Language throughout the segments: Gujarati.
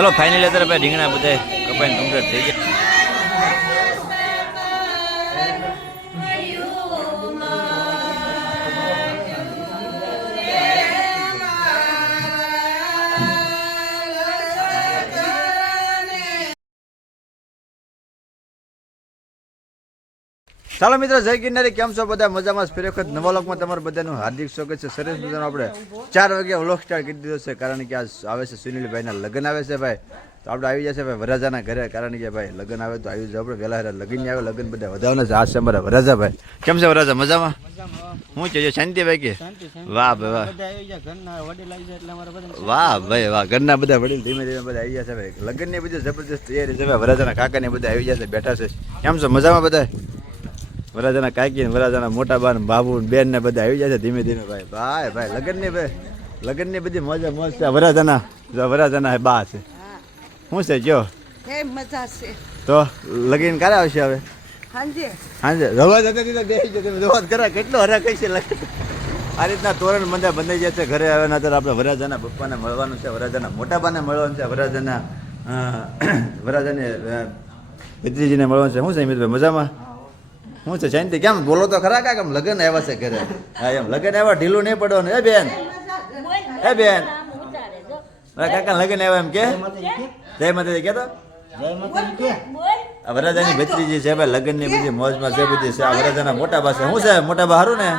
ચલો ફાઇનલી અત્યારે ભાઈ રીંગણા બધા કપાઈને કમ્પ્લીટ થઈ ગયા. ચાલો મિત્રો, જય ગિરનારી, કેમ છો બધા? મજામાં? ફરી વખત નવા લોકમાં તમારું બધાનું હાર્દિક સ્વાગત છે. સરસ મજાનો આપણે 4 વાગે વ્લોગ સ્ટાર્ટ કરી દીધો છે, કારણ કે આજ આવે છે સુનિલભાઈના લગ્ન આવે છે ભાઈ. તો આપણે આવી જશે ભાઈ વરાજાના ઘરે, કારણ કે ભાઈ લગ્ન આવે તો આવી જાય આપણે વહેલા હેરા લગ્ન આવે. લગ્ન બધા વધાવવાના છે. આ છે અમારા વરાજા ભાઈ. કેમ છે વરાજા? મજામાં? શું છે શાંતિ ભાઈ? કે વાહ ભાઈ વાહ, વાહ ભાઈ વાહ, ઘરના બધા વડીલ ધીમે ધીમે બધા આવી જશે ભાઈ. લગ્નની બધી જબરદસ્ત તૈયારી છે ભાઈ. વરાજાના કાકાને બધા આવી જશે, બેઠા છે. કેમ છો? મજામાં બધા? વરાજાના કાકી ને વરાજાના મોટા બા ને બાબુ ને બેન ને બધા આવી જાય છે ધીમે ધીમે ભાઈ. ભાઈ ભાઈ લગ્નની બધી મોજા મોજ છે. વરાજાના બા છે. શું છે કયો? મજા છે. તો લગીન ક્યારે આવશે હવે? હાંજે રવા જતા દીધા બેસી જતો રવા કરા કેટલો હરા કઈ છે. આ રીતના તોરણ બંધા બંધાઈ જાય છે ઘરે. હવે અત્યારે આપણે વરાજાના પપ્પાને મળવાનું છે, વરાજાના મોટા બાને મળવાનું છે, વરાજાને ભત્રીજીને મળવાનું છે. શું છે મિત્રભાઈ? મજામાં? શું છે શાંતિ? કેમ બોલો તો ખરા કાક? એમ લગ્ન આવ્યા છે ઘરે. હા એમ લગ્ન આવ્યા, ઢીલું નહીં પડવાનું. એ બેન કાકા લગ્ન આવ્યા એમ કે જય માતાજી કેતો. વરાજાની ભત્રીજી છે ભાઈ, લગ્નની બધી મોજમાં છે બધી છે. આ વરાજાના મોટા બા છે. શું છે મોટા બા? સારું ને?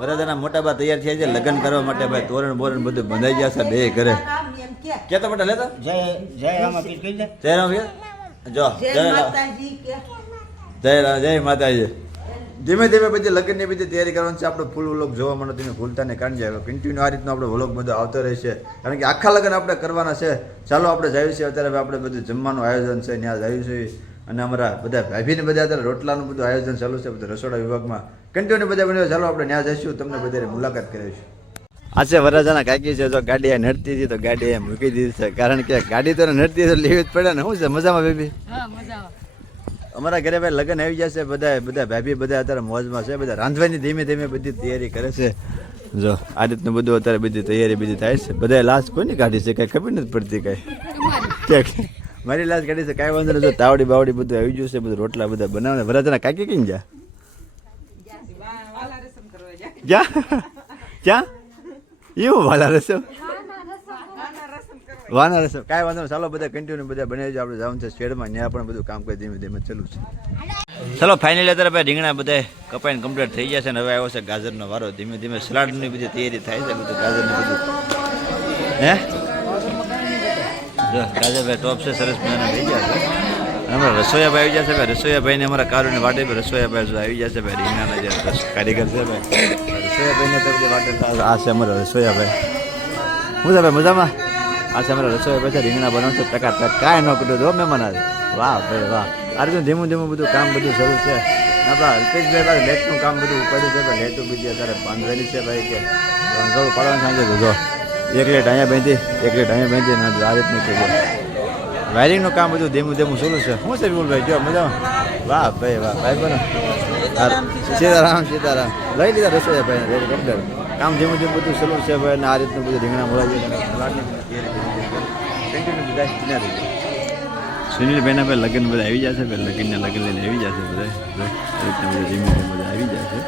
વરાજાના મોટા બા તૈયાર થયા છે લગ્ન કરવા માટે ભાઈ. તોરણ બોરણ બધું બંધાઈ ગયા છે બે ઘરે. કેતો મોટા લેતો જય રામ જો જય માતાજી. ધીમે ધીમે બધી લગ્નની બધી તૈયારી કરવાની છે. આપણે ફૂલ વ્લોગ જોવા મળે તમે ભૂલતા ને કાઢી જાય. કન્ટિન્યુ આ રીતનો આપણે વ્લોગ બધો આવતો રહેશે, કારણ કે આખા લગ્ન આપણે કરવાના છે. ચાલો આપણે જઈએ છીએ અત્યારે. આપણે બધું જમવાનું આયોજન છે ત્યાં જઈએ છીએ. અને અમારા બધા ભાભીને બધા અત્યારે રોટલાનું બધું આયોજન ચાલુ છે બધા રસોડા વિભાગમાં. કન્ટિન્યુ બધા બન્યો. ચાલો આપણે ત્યાં જઈશું, તમને બધાને મુલાકાત કરીશું. આ છે વરાજાના કાકી છે. જો ગાડી નડતી હતી તો ગાડી મૂકી દીધી છે, કારણ કે ગાડી તો નડતી તો લેવી જ પડે ને. શું છે મજામાં બેબી? અમારા ઘરે ભાઈ લગ્ન આવી જશે. બધા ભાભી બધા અત્યારે મોજમાં છે. બધા રાંધવાની ધીમે ધીમે બધી તૈયારી કરે છે. જો આ રીતનું બધું અત્યારે બધી તૈયારી બધી થાય છે. બધા લાશ કોની કાઢી છે કઈ ખબર નથી પડતી કઈ. મારી લાશ કાઢી છે, કાંઈ વાંધો નથી. તાવડી બાવડી બધું આવી ગયું છે. બધું રોટલા બધા બનાવે. વરાજાના કાકી કઈ જા ક્યાં એવું વાલા રસમ વાના રસમ કાંઈ વાંધો ચાલો બધા કન્ટિન્યુ બધા બનાવી આપણે જવાનું છે શેડમાં. ત્યાં પણ બધું કામ કરી ધીમે ધીમે ચાલુ છે. ચલો ફાઇનલી અત્યારે ભાઈ રીંગણા બધા કપાઈને કમ્પ્લીટ થઈ ગયા છે. ને હવે આવ્યો છે ગાજરનો વારો. ધીમે ધીમે સલાડની બધી તૈયારી થાય છે. બધું ગાજરની બધું હે જો ગાજર ભાઈ ટોપ છે, સરસ મજાના થઈ ગયા છે. અમારા રસોઈયાભાઈ આવી જશે ભાઈ. રસોઈયાભાઈને અમારા કારુને વાટે રસોઈયાભાઈ આવી જશે ભાઈ. રીંગણાના જે કારીગર છે ભાઈ. રસોઈયાભાઈને તો બધી વાટે આ છે અમારા રસોઈયાભાઈ. શું છે ભાઈ મજામાં? આ છે અમારા રસોઈયાભાઈ છે. રીંગણા બનાવશે ટકા ટક, કાંઈ ન કર્યું તો મહેમાન આવે. વાહ ભાઈ વાહ. આ રીતે ધીમું ધીમું બધું કામ બધું શરૂ છે. આપણા અલ્પેશભાઈ ભાઈ લેટનું કામ બધું ઉપાડ્યું છે ભાઈ. લેટું બીજી અત્યારે બાંધવેલી છે ભાઈ. કે રંગોળ પાડવાનું સાંજે તો જો એક લેટ અહીંયા બાંધી આ રીતનું છે. વાયરિંગનું કામ બધું ધીમું ધીમું શરૂ છે. શું છે વિપુલભાઈ જો મજામાં? વાહ ભાઈ વાહ. ભાઈ બનો સીતારામ સીતારામ. લઈ લીધા રસોઈયા ભાઈ કમ્પ્લેટ. કામ ધીમું ધીમું બધું શરૂ છે ભાઈ. અને આ રીતનું બધું રીંગણા મળાવી સુનિલભાઈના ભાઈ લગ્ન બધા આવી જશે ભાઈ. લગ્ન લઈને આવી જશે બધા. આ રીતના બધા ધીમે ધીમે બધા આવી જશે.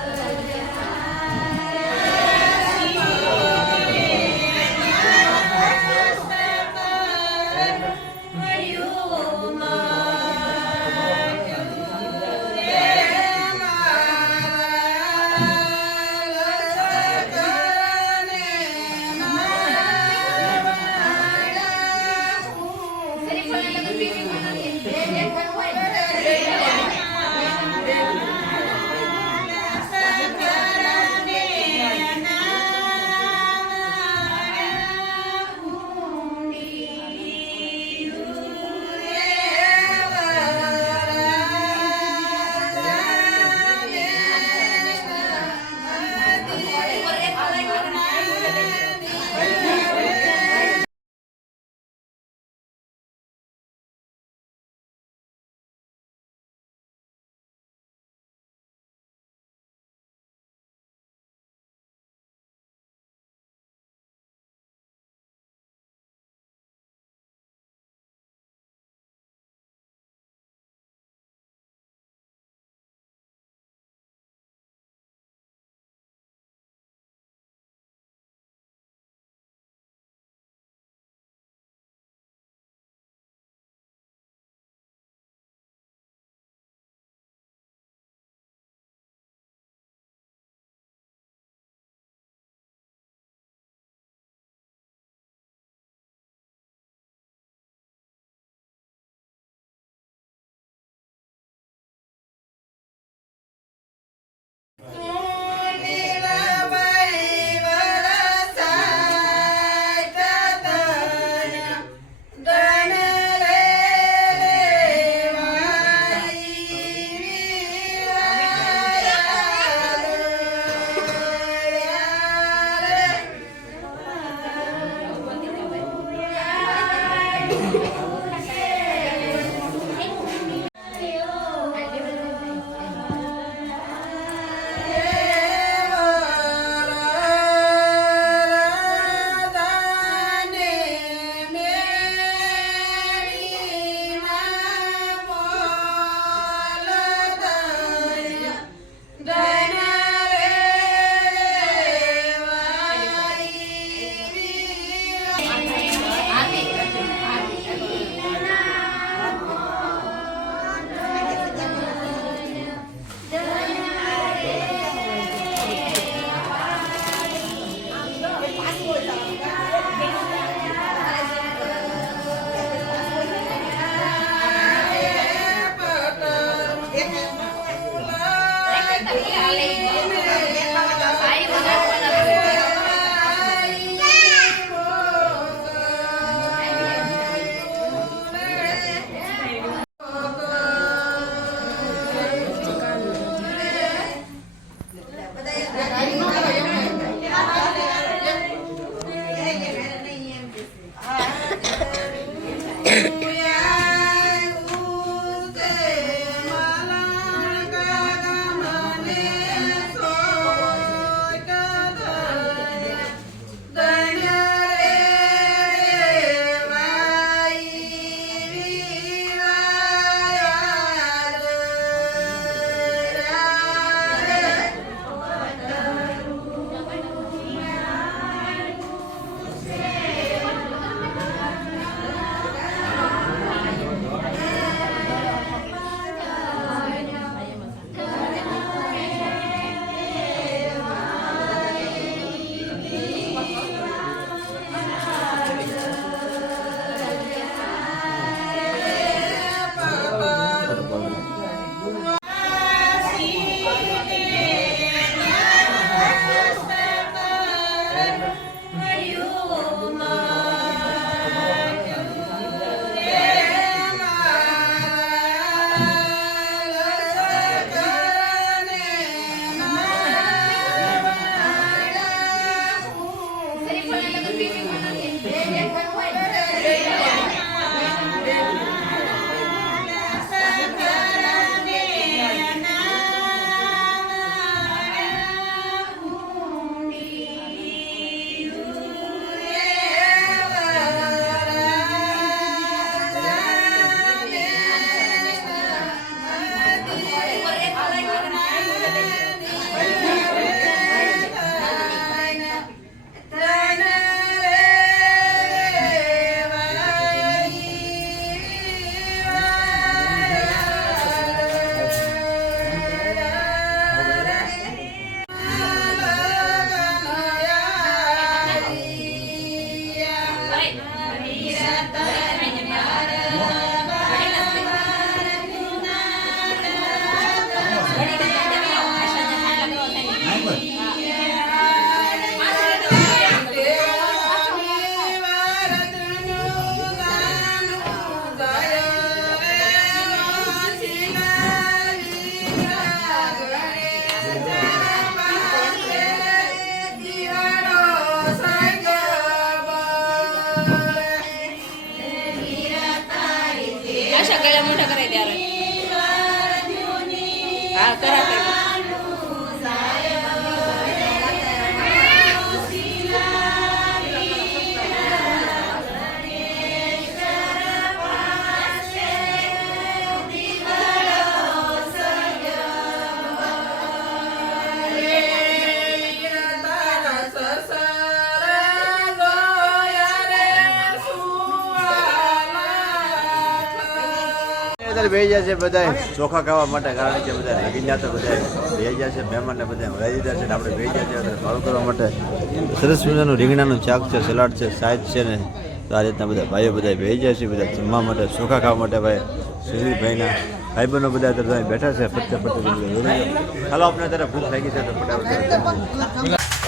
सगळ्या मोठा करायचं यार हा करा બે જાય છે બધા ચોખા ખાવા માટે, કારણ કે બધા લગી ગયા તો બધા બે જાય છે, મહેમાનને બધા વળાવી દીધા છે. આપણે બે જાય છે ભાવ કરવા માટે. સરસ મજાનું રીંગણાનું શાક છે, સલાડ છે, સાઈજ છે ને તો આ રીતના બધા ભાઈઓ બધા બે જાય છે, બધા જમવા માટે, ચોખા ખાવા માટે. ભાઈ સુધીરભાઈના ભાઈબંધો બધા અત્યારે બેઠા છે, ફરતે ફરતે. હાલો આપણે અત્યારે ભૂખ લાગી છે તો ફટાફટ